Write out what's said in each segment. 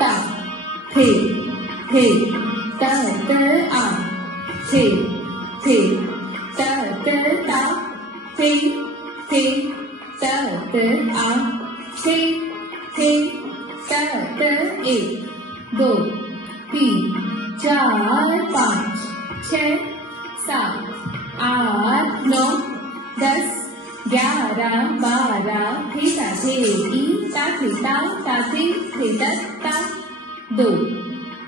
ta thi ta a thi ta ta thi ta a thi ta एक दो तीन चार पाँच 6 7 8 9 10 11 12 थीटा थे ई ता थीटा ता थी थीटा ता 2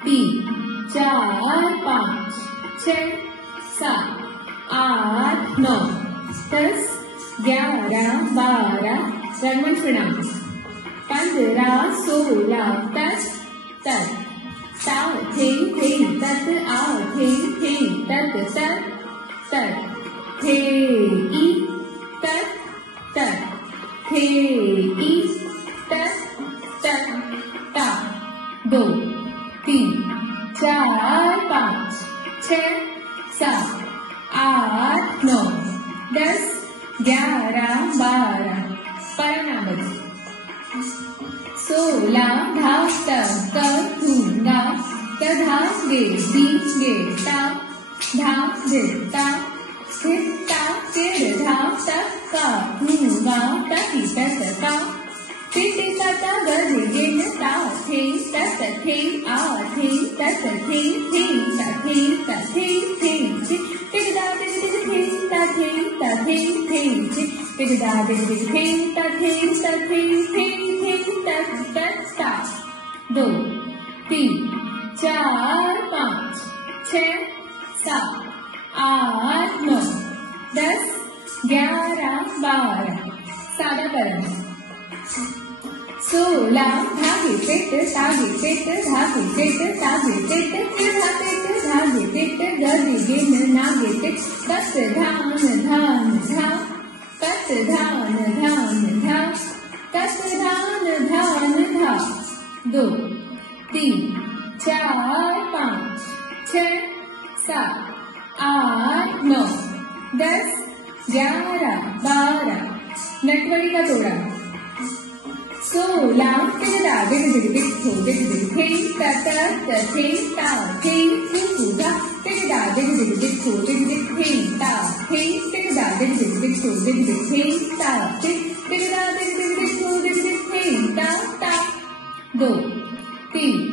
3 4 5 6 7 8 9 10 11 12 रंगमंच 15 16 10 तक ताव थी तत आओ थी तत तत थे ई तत थे ई तत ता 2 3 4 5 6 7 8 9 10 11 12 परिणाम 16 धाव तक धूंगा तधा गे गे ता धाव ता ता तेर धाव तक का धूंगा तकी तक ता तिति तता गधे गिन ता थे तत थे आ थे तत थे तथे टिकदा टिकदा ता थे टिकदा टिकदा ता थे तक 2 3 4 5 6 7 8 9 10 11 12 साधाकरण 16 धागे पेट तागे पेट धागे पेट तागे पेट धागे पेट गगे गिन नागे पेट तत धान धा तत धान धा तत धान धा 2 3 4 5 6 7 8 9 10 11 12 नटवली का तोड़ा 16 टिकदा टिकठो टिकठे तत थे ता थे टिकदा टिकठो टिकठे ता थे टिकदा टिकठो टिकठे ता टिकदा टिकठो टिकठे ता 2 3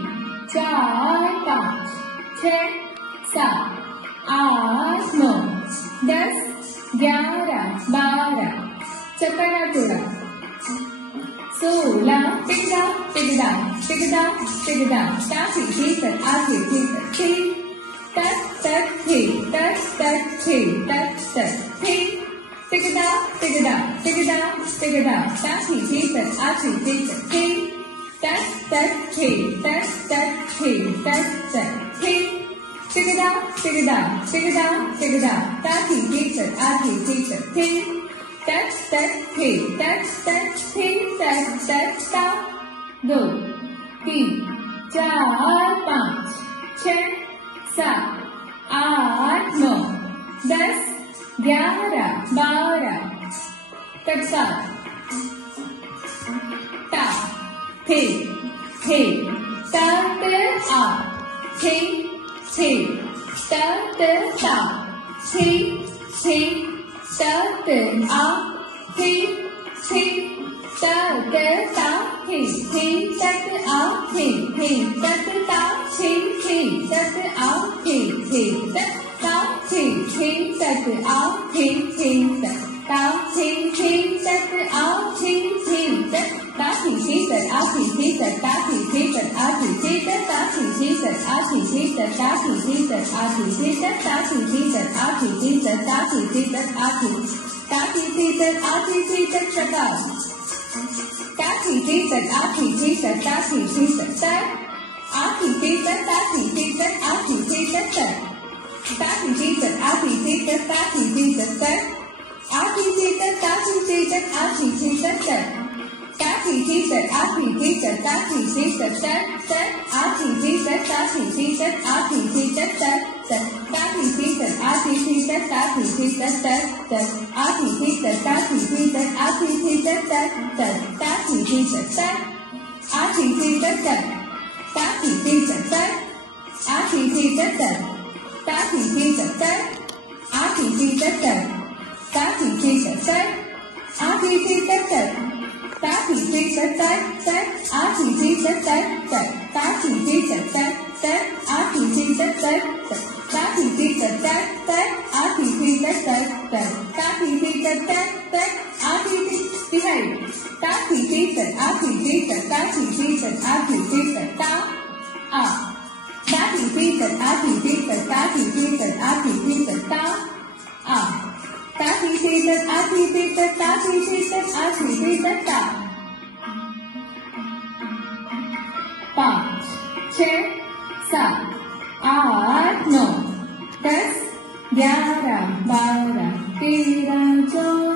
4 5 6 7 8 9 10 11 12 चक्करा तोड़ा 16 टिकदा ताकि थे तक आगे थे तक थे टिकदा ताकि थे तक आगे थे तक थे टिकदा ताकि थे तक आगे थे तक थे ता 2 3 4 5 6 7 8 9 10 11 12 तत्काल ता थे तत आ थे तत ता थे तत आ थे तत ता थे तत आ थे तत ता थे तत आ थे तत ता थे तत आ थे तत ता थे तत आ थे तत ता थे तत आ थे तत ता थे तत आ थे तत ता थे तत आ थे तत ता थे तत आ थे तत ता थे तत आ थे तत ता थे तत आ थे ता थे तत आ थे तत चका ता थे तत आ थे तत ता थे तत आ थे तत ता थे तत आ थे तत ता थे तत आ थे तत ता थे तत आ थे तत ता थे तत आ थे तत ता थे तत आ थे तत ता थे तत आ थे तत ता थे तत आ थे तत ता थे तत आ थे तत ता थे तत आ थे तत ता थे तत आ थे तत tật tá thì thi tật tác á thì thi tất tật tá thì thi tật tác á thì thi tất tật tá thì thi tật tác á thì thi tất tật tá thì thi tật tác á thì thi tất tật tá thì thi tất tác tác á thì thi tất tác tật tá thì thi tất tác tác á thì thi tất tác tật tá thì thi tất tác tác á thì thi tất tác tật tá thì thi tất tác tác á thì thi behave tá thì thi tật á thì thi tật tá thì thi tật á thì thi tật tá tá thì thi tật á thì thi tật tá thì thi tật á thì thi tật tá tá thì thi tật á thì thi tật tá thì thi tật á thì thi tật tá पाँच छः सात आठ नौ 10 11 12 13